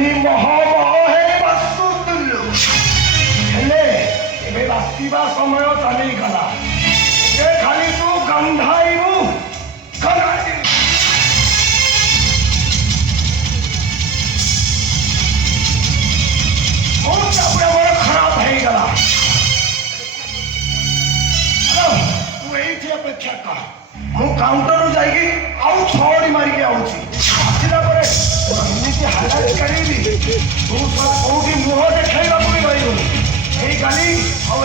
ଖାଲି ମହ ମହ ହେଇ ବାସୁଥିଲୁ ହେଲେ ଏବେ ବାସିବା ସମୟ ଚାଲିଗଲା ଏବେ ଖାଲି ତୁ ଗନ୍ଧାଇବୁ ମୋର ଖରାପ ହେଇଗଲା ତୁ ଏଇଠି ଅପେକ୍ଷା କର ମୁଁ କାଉଣ୍ଟରରୁ ଯାଇକି ଆଉ 6ଟି ମାରିକି ଆଉଛି ଆସିଲା ପରେ ଏମିତି ହାଲାତ କରିବି ତୁ କୋଉଠି ମୁହଁ ଦେଖେଇବାକୁ ବି ରହିବୁନି ଏଇ ଗାଲି ଆଉ